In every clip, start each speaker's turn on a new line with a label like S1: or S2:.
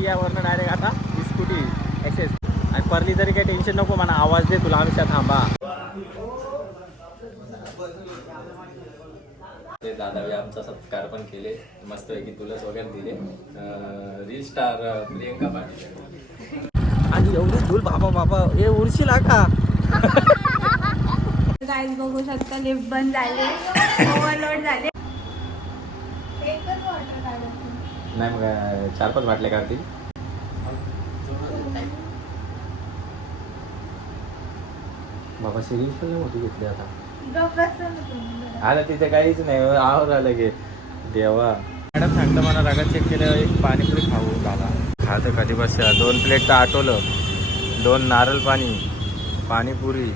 S1: कियावरनं direct आता scooty access आणि परली तरी काही टेन्शन नको मला आवाज दे तुला आमच्या थांबा. ते दादावे आमचा सत्कार पण केले. मस्त की तुलाच वगैरे दिले रील स्टार प्रियंका पाटील. आणि एवढी धूल बाबा बाबा हे उरशील का?
S2: गाईज बघू शकता लिफ्ट बंद झाले. ओव्हरलोड झाले.
S1: नाही मग चार पाच बाटल्या काढतील बाबा सिरीज पण नाही मोठी घेतली आता. आता तिथे काहीच नाही आवर आलं गे देवा. मॅडम सांगतं मला रागात चेक केलं एक पाणीपुरी खाऊ दादा खातं कधी बस दोन प्लेट तर आठवलं दोन नारळ पाणी. Panipuri.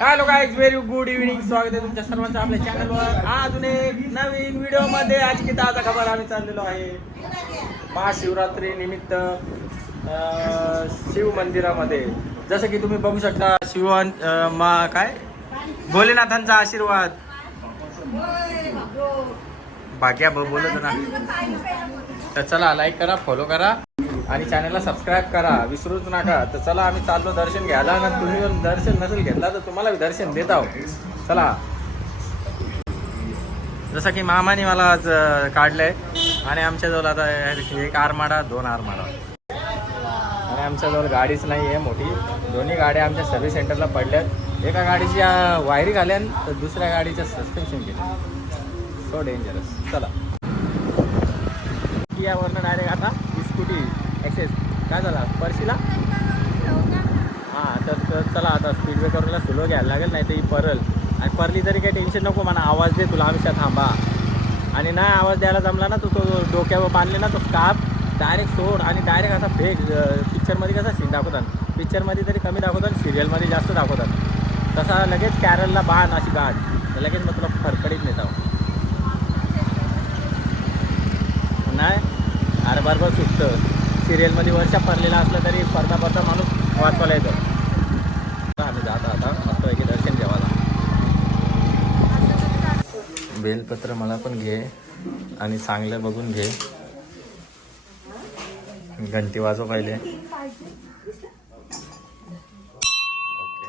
S1: Hello guys very good evening स्वागत आहे तुमच्या सर्वांचं आपल्या चॅनलवर अजून एक नवीन व्हिडिओमध्ये आज की ताजा खबर आम्ही चाललेलो आहे. महाशिवरात्री निमित्त शिव मंदिरामध्ये. जसं की तुम्ही बघू शकता शिव मा काय? भोलेनाथांचा आशीर्वाद. भाग्या बोलत ना तर चला लाईक करा फॉलो करा. आणि चॅनलला सबस्क्राईब करा विसरूच नका. तर चला आम्ही चाललो दर्शन घ्यायला. ना तुम्ही दर्शन नसेल घेतला तर तुम्हाला दर्शन देत आहो चला. जसं की मामाने मला आज काढलं काढलंय. आणि आमच्याजवळ आता एक आरमाडा दोन आरमाडा. आणि आमच्याजवळ गाडीच नाही आहे मोठी. दोन्ही गाड्या आमच्या सर्व्हिस सेंटरला पडल्यात. एका गाडीची वायरी घाल्यान तर दुसऱ्या गाडीचं सस्पेन्शन केलं सो डेंजरस चला. कियावरनं डायरेक्ट आता स्कूटी ॲक्सेस काय झाला? परशीला हां तर चला आता स्पीडवे ब्रेकरला स्लो घ्यायला लागेल नाही तर ही परल. आणि परली तरी काही टेन्शन नको म्हणा आवाज दे तुला आमच्या थांबा. आणि नाही आवाज द्यायला जमला ना तो तो डोक्यावर बांधले ना तो स्काप डायरेक्ट सोड आणि डायरेक्ट असा फेक पिक्चरमध्ये कसा सीन दाखवतात. पिक्चरमध्ये तरी कमी दाखवतात सिरियलमध्ये जास्त दाखवतात. तसा लगेच कॅरलला बाण अशी गाठ. लगेच मग तुला फरकडीत नेता हो. नाही? अरे बरोबर सुटतं. सिरियलमध्ये वर्षा पडलेला असलं तरी पडता पडता माणूस वाचवायला येतो. आम्ही जाता आता मस्तपैकी दर्शन घ्यावाला. बेलपत्र मला पण घे आणि चांगलं बघून घे. घंटी वाजव पहिले. ओके.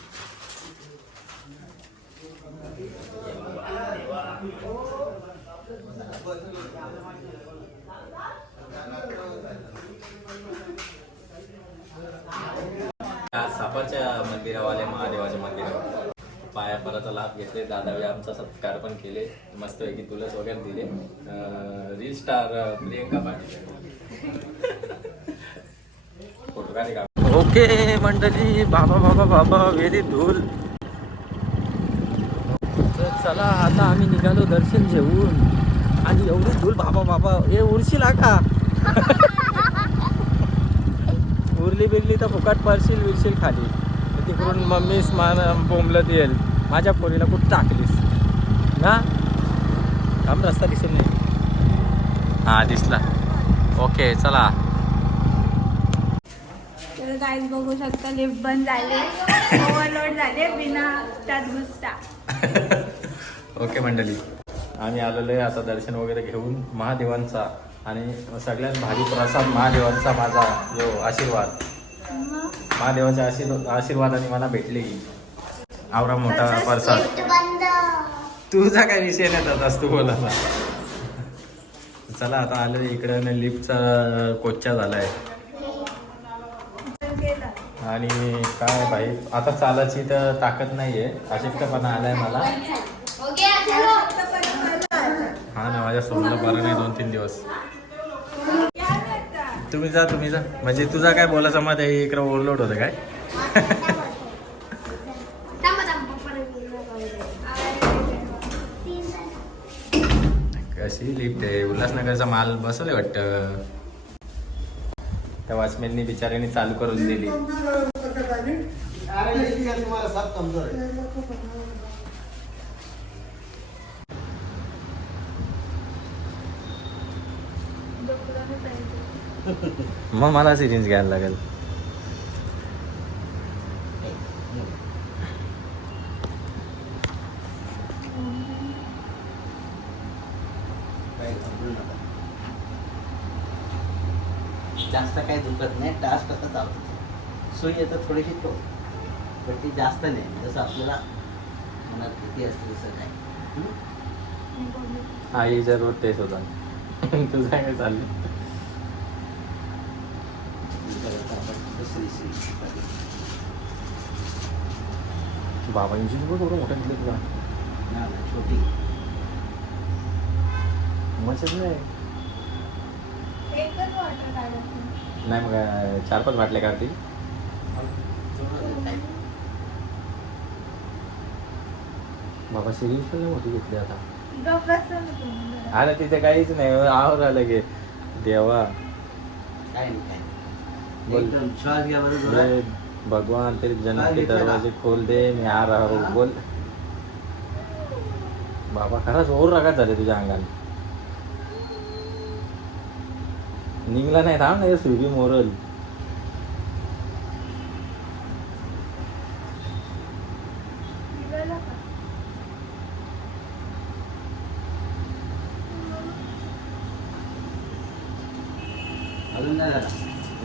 S1: या सापाच्या मंदिरावाले महादेवाच्या मंदिरावर. पाया फराचा लाभ घेतले दादावे आमचा सत्कार पण केले मस्त तुलस वगैरे दिले. Reel star Priyanka Patil. Okay मंडळी बाबा बाबा बाबा व्हेरी धूल चला आता आम्ही निघालो दर्शन घेऊन. आणि एवढी धूल बाबा बाबा. हे उरशील का? उरली बिरली तर फुकट पडशील विरशील खाली. तिकडून मम्मीस मान बोंबलत येईल. माझ्या पोरीला कुठं टाकलीस? ना थांब रस्ता दिसेल नाही. हा दिसला. ओके चला.
S2: गाईज बघू शकता लिफ्ट बंद झाले. ओव्हरलोड झाले बिना त्यात घुसता.
S1: ओके मंडळी. आम्ही आलेलो आहे आता दर्शन वगैरे घेऊन महादेवांचा आणि सगळ्यात भारी प्रसाद महादेवांचा माझा जो आशीर्वाद. महादेवाच्या आशीर्वाद आशीर्वादाने मला भेटले आवरा मोठा प्रसाद. तुझा काय विषय नाही तर तू बोलायला चला आता आलं इकडं लिफ्टचा कोच्चा झालाय. आणि काय भाई आता चालायची तर ताकद नाहीये. अशक्तपणा आलाय मला. हा ना माझ्या सोनला बरं नाही दोन तीन दिवस. तुम्ही जा तुम्ही जा. म्हणजे तुझा काय बोलायचा मध्ये इकडं ओव्हरलोड होतं काय? कशी लिफ्ट आहे? उल्हासनगरचा माल बसवले वाटतं. त्या वॉचमॅननी बिचाऱ्याने चालू करून दिली. मग मला सिरिंज घ्यायला लागेल.
S3: जास्त काही दुखत नाही टास कसा चालतो सुई येतं थोडीशी तो पण ती जास्त नाही. जसं आपल्याला मनात किती असते तसं काय हं?
S1: आई जरूर तेच होता तुझं काय चाललं
S3: परत आपण दुसरी सुई टाकू.
S1: बाबा इंची बघ एवढं मोठं दिलं तुला.
S3: छोटी
S1: मचत नाही. नाही मग चार पाच बाटल्या काढतील.
S3: थोडं
S1: बाबा सिरियस पण नाही मोठी घेतली आता. आता तिथे काहीच नाही आवर आलं गे देवा.
S3: काय नाही काय
S1: बोल.
S3: एकदम श्वास घ्या बरं जोरात.
S1: ये भगवान तेरे
S3: काय
S1: के दरवाजे? खोल दे मी आ रहा हूँ? बोल बाबा खरंच ओर रागात झाले तुझ्या अंगाने निघला नाही थांब नाही सुगी मोरल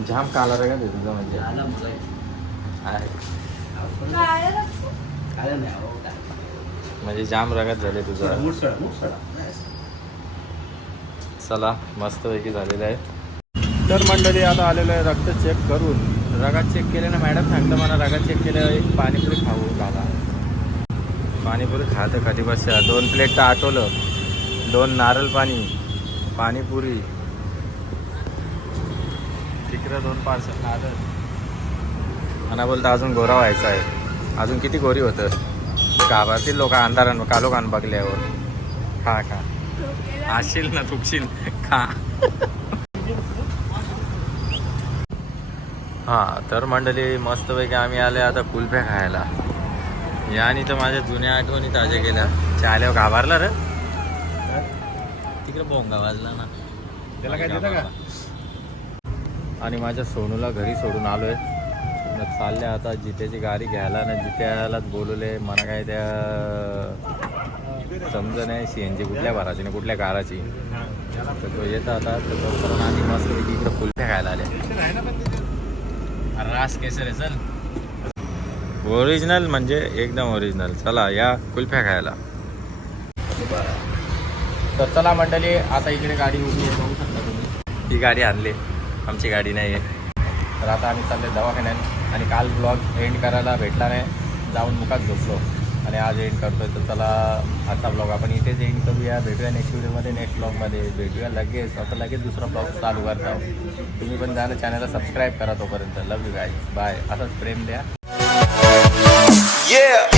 S1: जाम काला रगा दे तुझा म्हणजे.
S3: झाला मुलं
S1: आहे.
S3: काय नाही अहो काय
S1: म्हणजे जाम रगात झाले तुझा. चला मस्तपैकी झालेलं आहे. तर मंडळी आता आलेलं आहे रक्त चेक करून. रगात चेक केले ना मॅडम सांगतं मला रगात चेक केलं एक पाणीपुरी खाऊ घाला. पाणीपुरी खातं कधी बसल्या दोन प्लेट तर आटवलं दोन नारळ पाणी पाणीपुरी. तिकडं दोन पार्सल नारळ. आणि बोलतं अजून गोरा व्हायचा आहे. अजून किती गोरी होतं? गावातील लोक अंधारान कालोखान बघल्यावर खा खा. आशील ना तुकशील खा. हा तर मंडळी मस्तपैकी आम्ही आले आता कुल्फ्या खायला. याने तर माझ्या जुन्या आठवणी ताज्या केल्या. चाल्यावर घाबरला रे? तिकडे बोंगा वाजला ना.
S3: त्याला काय देतं का?
S1: आणि माझ्या सोनूला घरी सोडून आलो आहे चालले आता जित्याची गाडी घ्यायला ना जित्यालाच बोलवले. मला काय त्या समज नाही सी एन जी कुठल्या भराची ना कुठल्या काराची. तर तो येतं आता तर तो करून मस्त इकडं कुल्फ्या खायला आले. रास केसर आहे चल. ओरिजिनल म्हणजे एकदम ओरिजिनल चला या कुल्फ्या खायला. तर चला मंडळी आता इकडे गाडी उभी आहे. बघू शकता तुम्ही. ही गाडी आणली. आमची गाडी नाही आहे. तर आता आम्ही चालले दवाखान्यात आणि काल ब्लॉग एंड करायला भेटला नाही. जाऊन मुखात झोपलो. आणि आज एंड करतोय तर चला आजचा ब्लॉग आपण इथेच एंड करूया. भेटूया नेक्स्ट व्हिडिओमध्ये नेक्स्ट ब्लॉगमध्ये भेटूया लगेच. आता लगेच दुसरा ब्लॉग चालू करता हो. तुम्ही पण जाणं चॅनलला सबस्क्राईब करा तोपर्यंत. लव यू गाईज बाय असंच प्रेम द्या.
S4: Yeah.